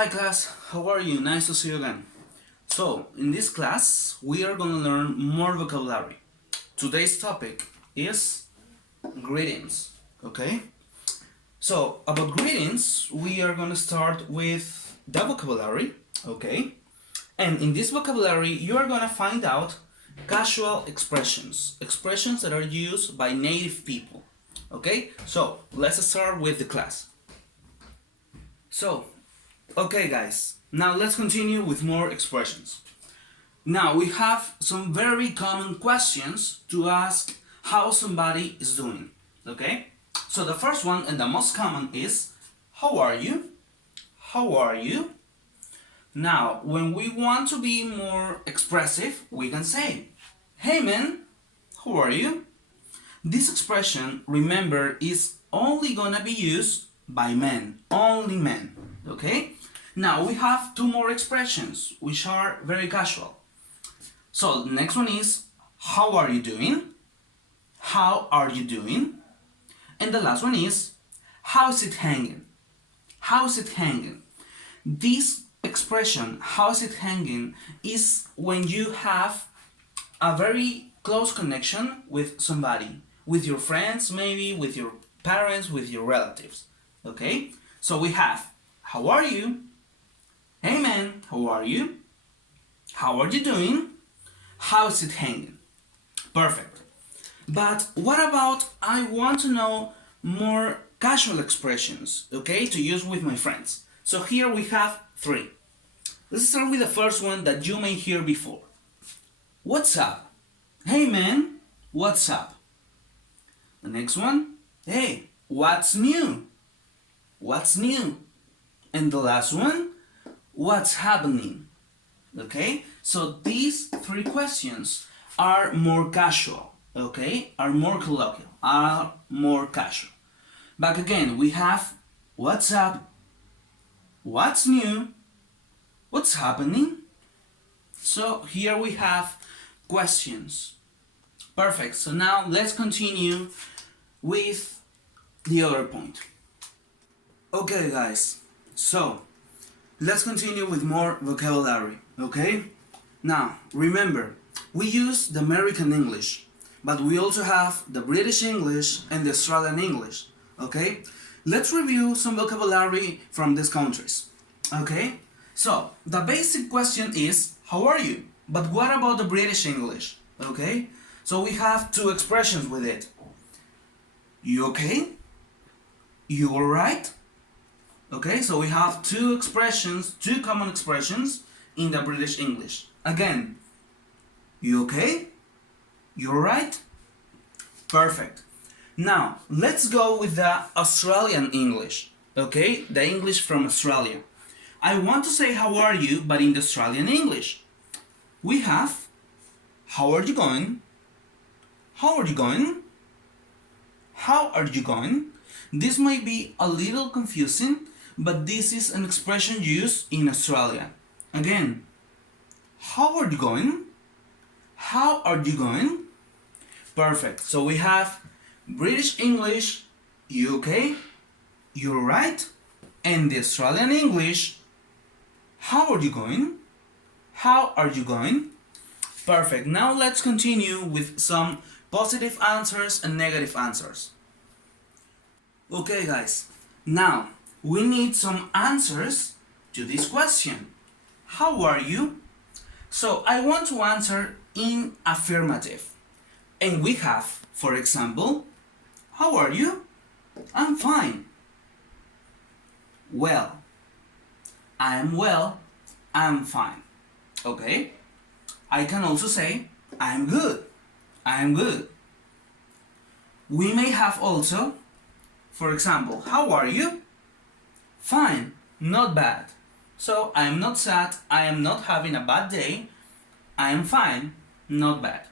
Hi class, how are you? Nice to see you again. So, in this class, we are going to learn more vocabulary. Today's topic is greetings, okay? So, about greetings, we are going to start with the vocabulary, okay? And in this vocabulary, you are going to find out casual expressions, expressions that are used by native people, okay? So, let's start with the class. So, okay guys, now let's continue with more expressions. Now we have some very common questions to ask how somebody is doing, okay? So the first one and the most common is, how are you? How are you? Now, when we want to be more expressive, we can say, hey man, how are you? This expression, remember, is only gonna be used by men, only men, okay? Now we have two more expressions which are very casual. So the next one is, how are you doing? How are you doing? And the last one is, how's it hanging? How's it hanging? This expression, how's it hanging, is when you have a very close connection with somebody, with your friends maybe, with your parents, with your relatives, okay? So we have, how are you? Hey man, how are you? How are you doing? How's it hanging? Perfect. But what about I want to know more casual expressions, okay, to use with my friends. So here we have three. Let's start with the first one that you may hear before. What's up? Hey man, what's up? The next one, hey, what's new? What's new? And the last one, what's happening? Okay, so these three questions are more casual, okay, are more colloquial, are more casual. But again, we have what's up, what's new, what's happening. So here we have questions. Perfect, so now let's continue with the other point. Okay guys, so let's continue with more vocabulary, okay? Now, remember, we use the American English, but we also have the British English and the Australian English, okay? Let's review some vocabulary from these countries, okay? So, the basic question is, how are you? But what about the British English, okay? So we have two expressions with it. You okay? You alright? Okay, so we have two expressions, two common expressions in the British English. Again, you okay? You alright? Perfect. Now, let's go with the Australian English. Okay, the English from Australia. I want to say how are you, but in the Australian English. We have, how are you going? How are you going? How are you going? This might be a little confusing, but this is an expression used in Australia. Again, how are you going? How are you going? Perfect. So we have British English, you okay? You're right. And the Australian English, how are you going? How are you going? Perfect. Now let's continue with some positive answers and negative answers. Okay guys, now we need some answers to this question. How are you? So I want to answer in affirmative. And we have, for example, how are you? I'm fine. Well. I'm well. I'm fine. Okay? I can also say, I'm good. I'm good. We may have also, for example, how are you? Fine, not bad. So I am not sad, I am not having a bad day, I am fine, not bad.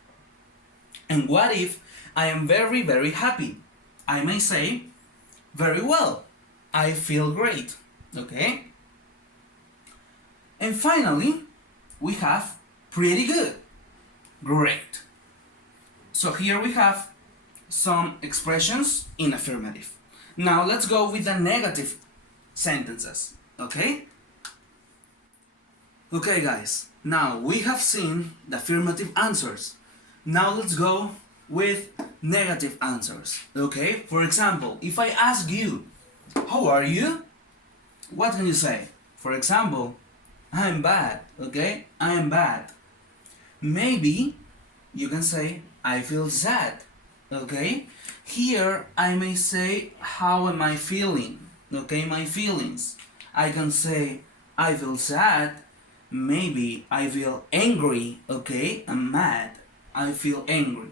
And what if I am very, very happy? I may say, very well, I feel great, okay? And finally, we have pretty good, great. So here we have some expressions in affirmative. Now let's go with the negative sentences, okay? Okay guys, now we have seen the affirmative answers. Now let's go with negative answers. Okay, for example, if I ask you, how are you? What can you say? For example, I'm bad. Okay, I am bad. Maybe you can say, I feel sad. Okay, here I may say, how am I feeling? Okay, my feelings. I can say, I feel sad. Maybe I feel angry. Okay, I'm mad. I feel angry.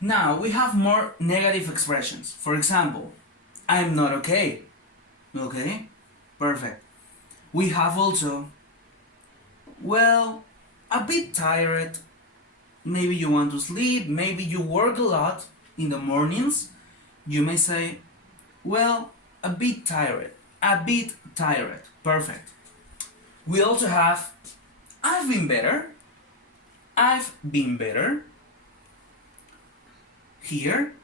Now we have more negative expressions. For example, I'm not okay. Okay, perfect. We have also, well, a bit tired. Maybe you want to sleep, maybe you work a lot in the mornings. You may say, well, a bit tired. A bit tired. Perfect. We also have, I've been better. I've been better. Here,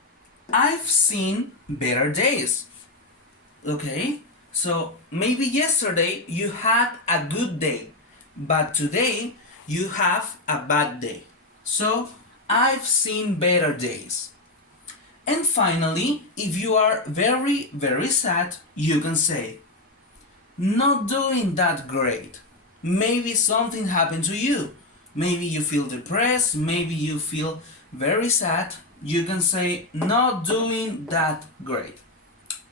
I've seen better days. Okay, so maybe yesterday you had a good day, but today you have a bad day. So, I've seen better days. And finally, if you are very, very sad, you can say, not doing that great. Maybe something happened to you. Maybe you feel depressed, maybe you feel very sad. You can say, not doing that great.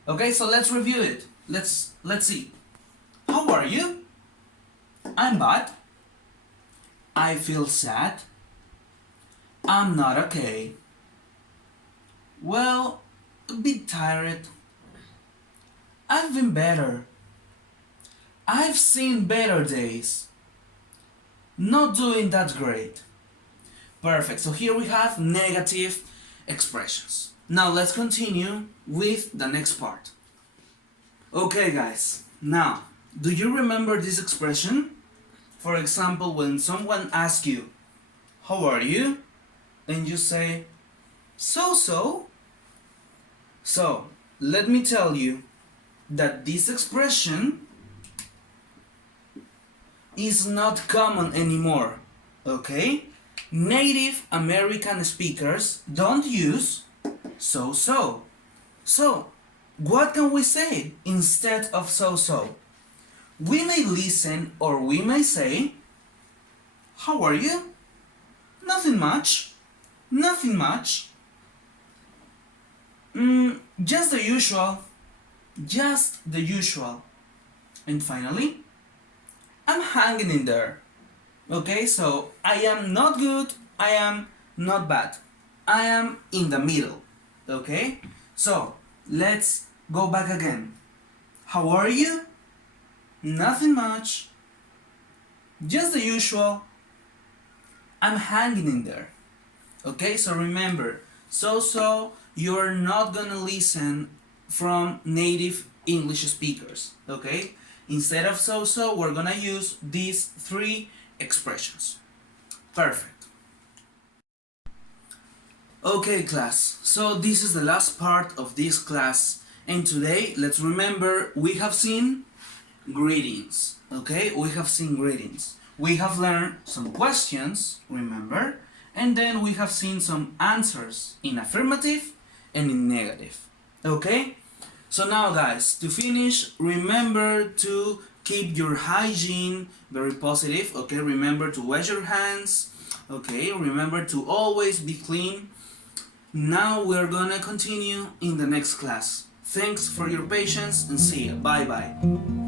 Okay, so let's review it. Let's see. How are you? I'm bad. I feel sad. I'm not okay. Well, a bit tired. I've been better. I've seen better days. Not doing that great. Perfect. So here we have negative expressions. Now let's continue with the next part. Okay guys, now, do you remember this expression? For example, when someone asks you, how are you? And you say, so. So, let me tell you that this expression is not common anymore, okay? Native American speakers don't use so. So, what can we say instead of so? We may listen or we may say, how are you? Nothing much. Nothing much. Just the usual. Just the usual. And finally, I'm hanging in there. Okay, so I am not good, I am not bad. I am in the middle. Okay, so let's go back again. How are you? Nothing much. Just the usual. I'm hanging in there. Okay, so remember, so you're not gonna listen from native English speakers. Okay, instead of so, we're gonna use these three expressions. Perfect. Okay class, so this is the last part of this class, and today let's remember we have seen greetings. Okay, we have seen greetings. We have learned some questions, remember, and then we have seen some answers in affirmative and in negative. Okay, so now guys, to finish, remember to keep your hygiene very positive. Okay, remember to wash your hands. Okay, remember to always be clean. Now we're gonna continue in the next class. Thanks for your patience and see you. Bye bye.